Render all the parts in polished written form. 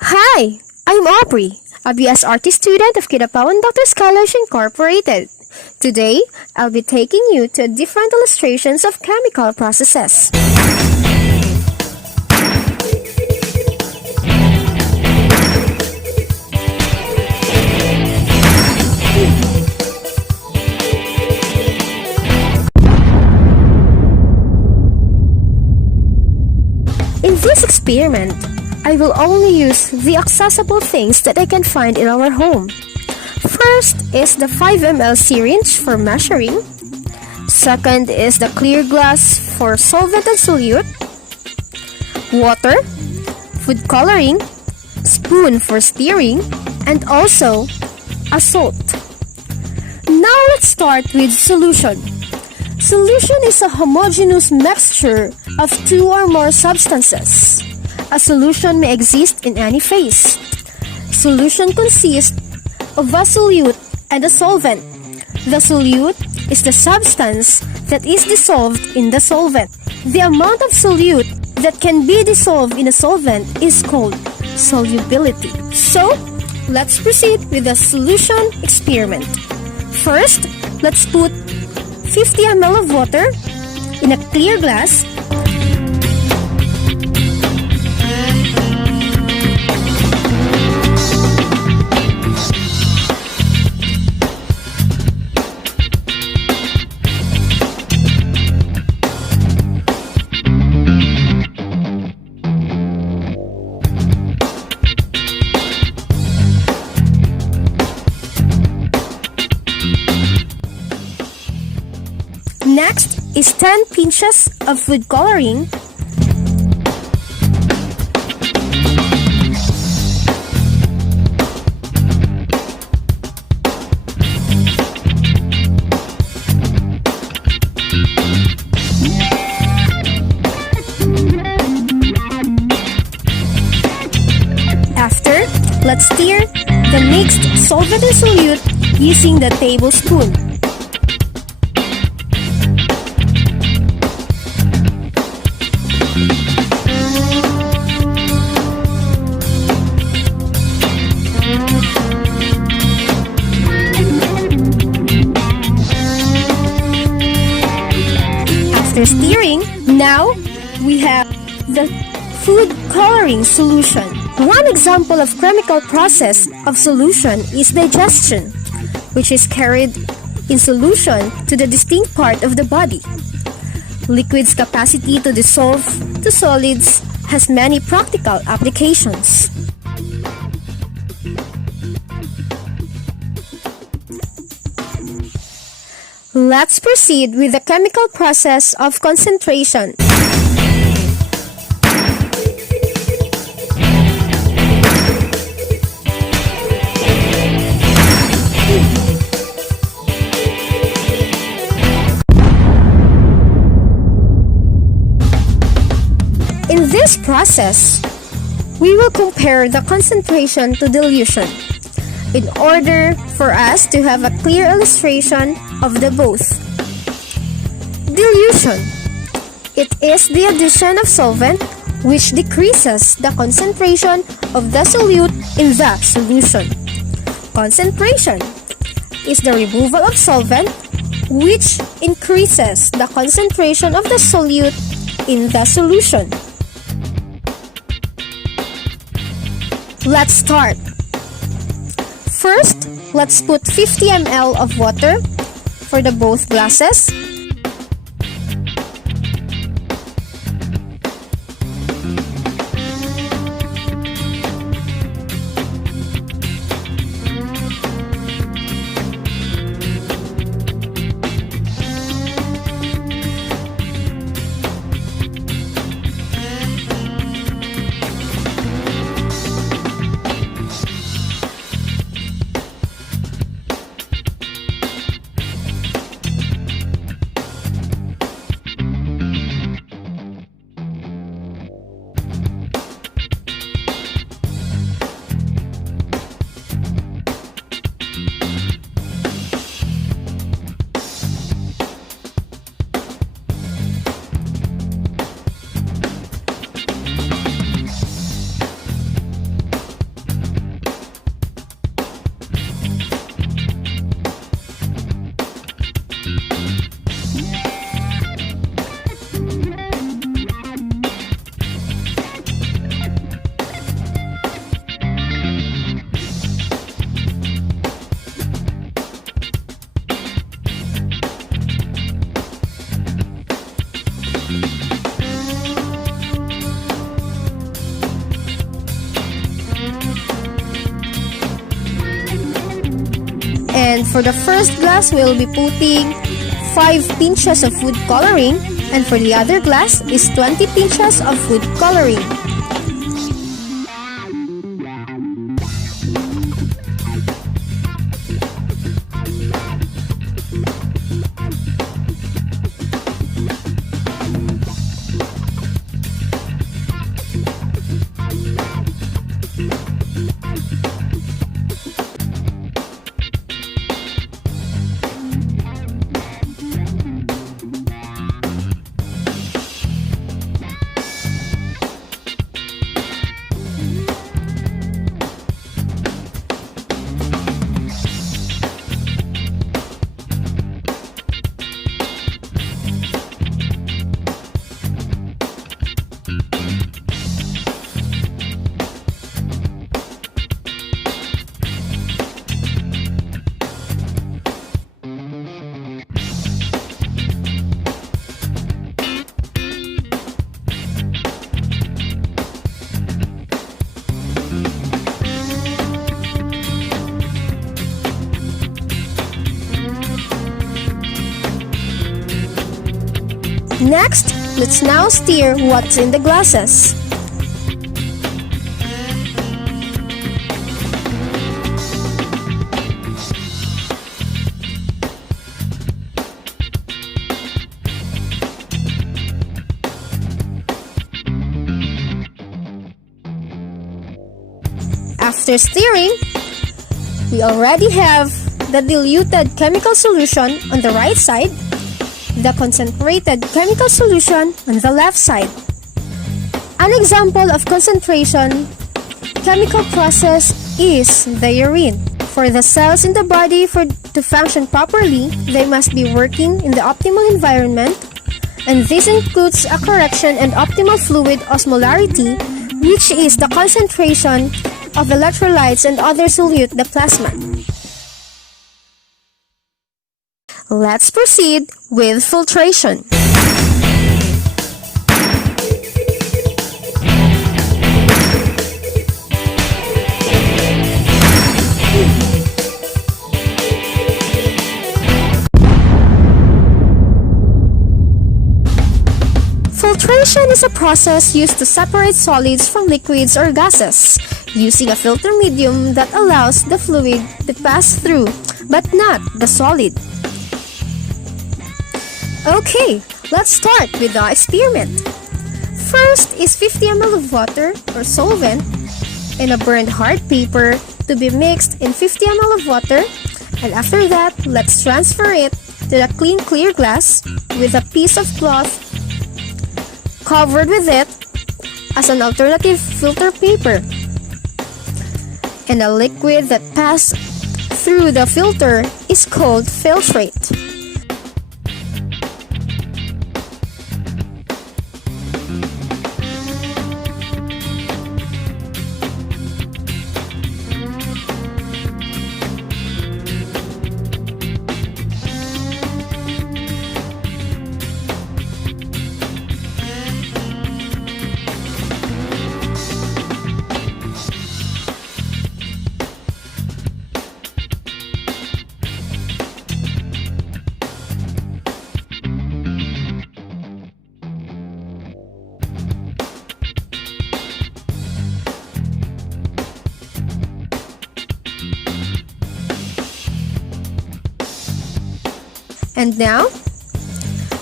Hi, I'm Aubrey, a BSRT student of Kidapawan Dr. Scholars Incorporated. Today, I'll be taking you to different illustrations of chemical processes. In this experiment, I will only use the accessible things that I can find in our home. First is the 5 ml syringe for measuring. Second is the clear glass for solvent and solute. Water, food coloring, spoon for stirring, and also a salt. Now let's start with solution. Solution is a homogeneous mixture of two or more substances. A solution may exist in any phase. Solution consists of a solute and a solvent. The solute is the substance that is dissolved in the solvent. The amount of solute that can be dissolved in a solvent is called solubility. So, let's proceed with the solution experiment. First, let's put 50 ml of water in a clear glass. Next is 10 pinches of food coloring. After, let's stir the mixed solvent and solute using the tablespoon. After stirring, now we have the food coloring solution. One example of chemical process of solution is digestion, which is carried in solution to the distinct part of the body. Liquid's capacity to dissolve to solids has many practical applications. Let's proceed with the chemical process of concentration. In this process, we will compare the concentration to dilution in order for us to have a clear illustration of the both. Dilution. It is the addition of solvent which decreases the concentration of the solute in the solution. Concentration is the removal of solvent which increases the concentration of the solute in the solution. Let's start. First, let's put 50 ml of water for the both glasses. And for the first glass, we'll be putting 5 pinches of food coloring, and for the other glass is 20 pinches of food coloring. Next, let's now stir what's in the glasses. After stirring, we already have the diluted chemical solution on the right side, the concentrated chemical solution on the left side. An example of concentration chemical process is the urine. For the cells in the body to function properly, they must be working in the optimal environment, and this includes a correction and optimal fluid osmolarity, which is the concentration of electrolytes and other solute the plasma. Let's proceed with filtration. Filtration is a process used to separate solids from liquids or gases, using a filter medium that allows the fluid to pass through, but not the solid. Okay, let's start with the experiment. First is 50 ml of water or solvent and a burned hard paper to be mixed in 50 ml of water, and after that, let's transfer it to the clean clear glass with a piece of cloth covered with it as an alternative filter paper. And a liquid that passed through the filter is called filtrate. And now,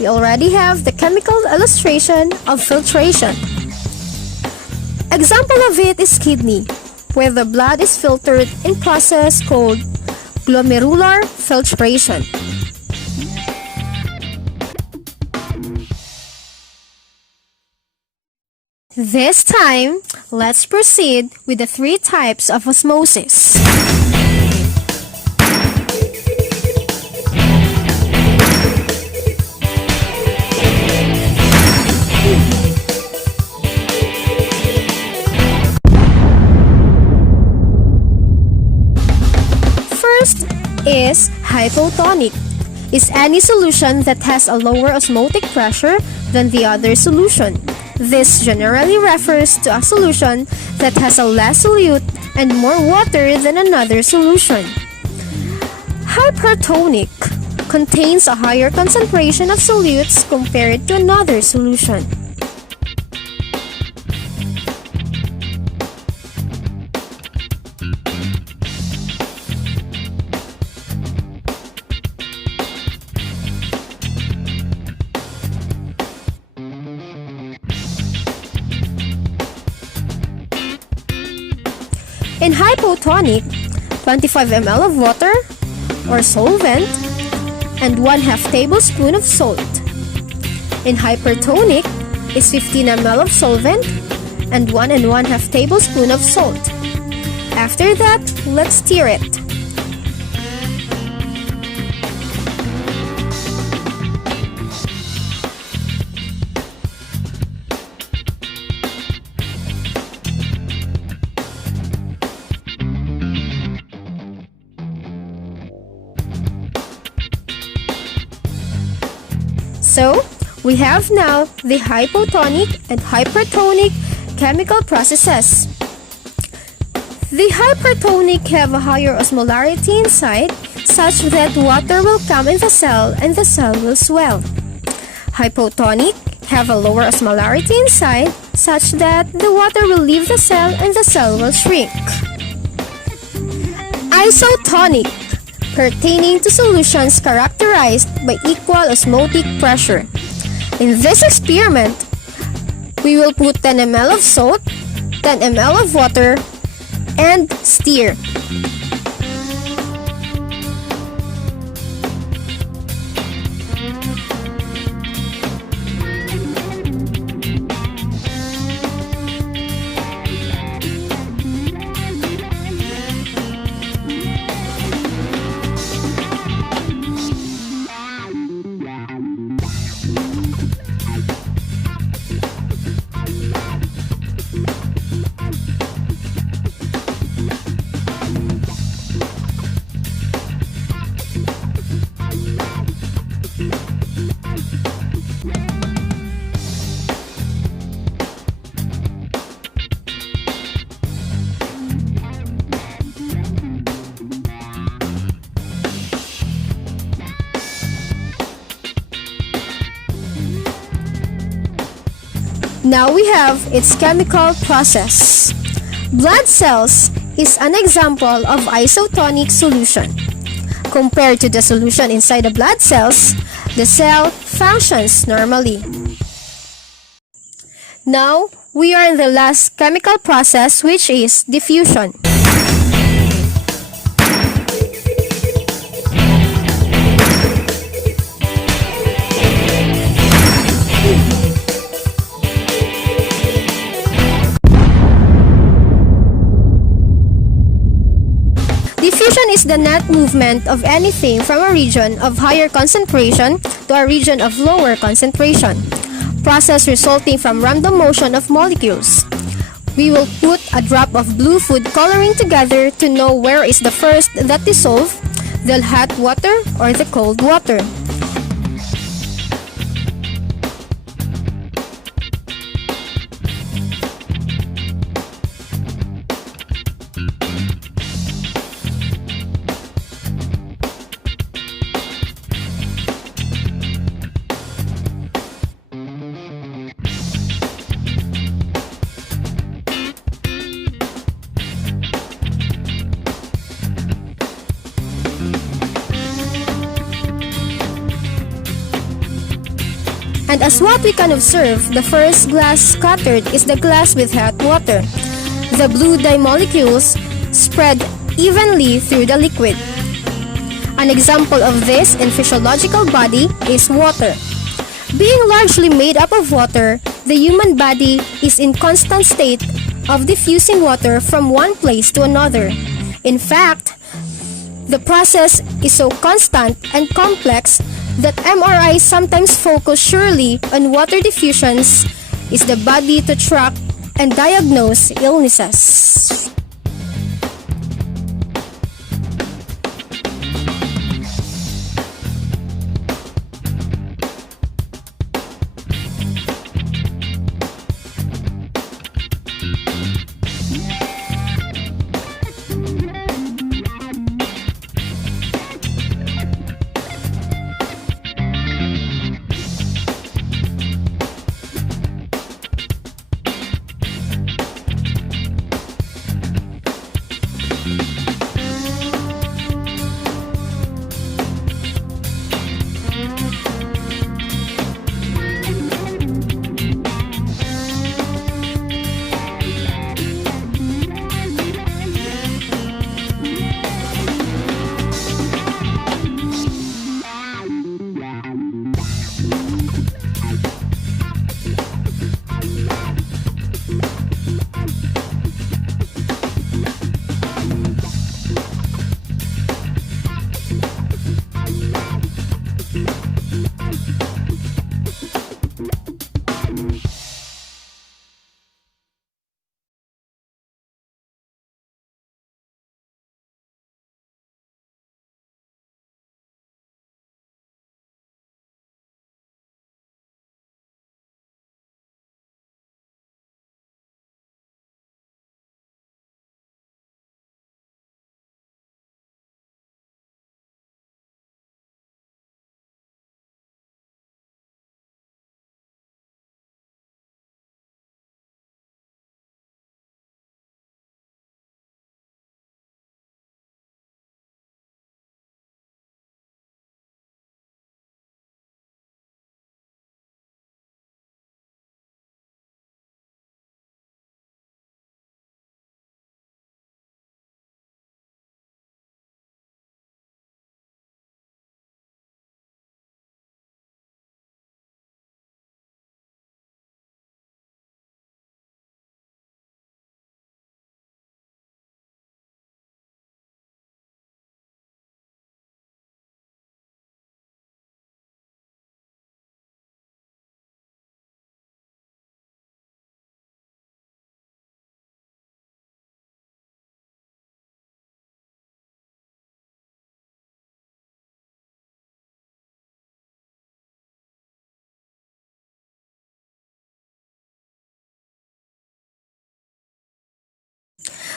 we already have the chemical illustration of filtration. Example of it is kidney, where the blood is filtered in process called glomerular filtration. This time, let's proceed with the 3 types of osmosis. First is hypotonic. Is any solution that has a lower osmotic pressure than the other solution. This generally refers to a solution that has a less solute and more water than another solution. Hypertonic contains a higher concentration of solutes compared to another solution. In hypotonic, 25 ml of water or solvent and 1/2 tablespoon of salt. In hypertonic is 15 ml of solvent and 1 1/2 tablespoon of salt. After that, let's stir it. So, we have now the hypotonic and hypertonic chemical processes. The hypertonic have a higher osmolarity inside such that water will come in the cell and the cell will swell. Hypotonic have a lower osmolarity inside such that the water will leave the cell and the cell will shrink. Isotonic pertaining to solutions characterized by equal osmotic pressure. In this experiment, we will put 10 ml of salt, 10 ml of water, and stir. Now we have its chemical process. Blood cells is an example of isotonic solution. Compared to the solution inside the blood cells, the cell functions normally. Now, we are in the last chemical process, which is diffusion. Diffusion is the net movement of anything from a region of higher concentration to a region of lower concentration, process resulting from random motion of molecules. We will put a drop of blue food coloring together to know where is the first that dissolve, the hot water or the cold water. And as what we can observe, the first glass scattered is the glass with hot water. The blue dye molecules spread evenly through the liquid. An example of this in physiological body is water. Being largely made up of water, the human body is in constant state of diffusing water from one place to another. In fact, the process is so constant and complex that MRI sometimes focus surely on water diffusions is the body to track and diagnose illnesses.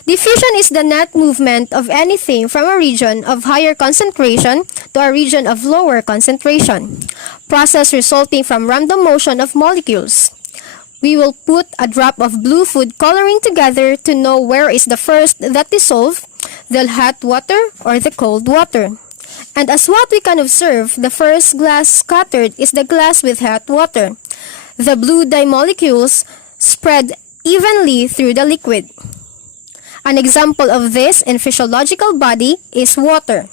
Diffusion is the net movement of anything from a region of higher concentration to a region of lower concentration, process resulting from random motion of molecules. We will put a drop of blue food coloring together to know where is the first that dissolve, the hot water or the cold water. And as what we can observe, the first glass scattered is the glass with hot water. The blue dye molecules spread evenly through the liquid. An example of this in physiological body is water.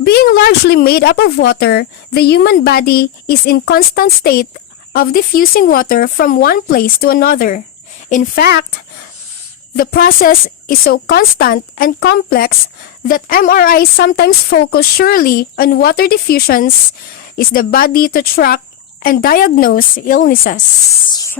Being largely made up of water, the human body is in constant state of diffusing water from one place to another. In fact, the process is so constant and complex that MRI sometimes focus surely on water diffusions is the body to track and diagnose illnesses.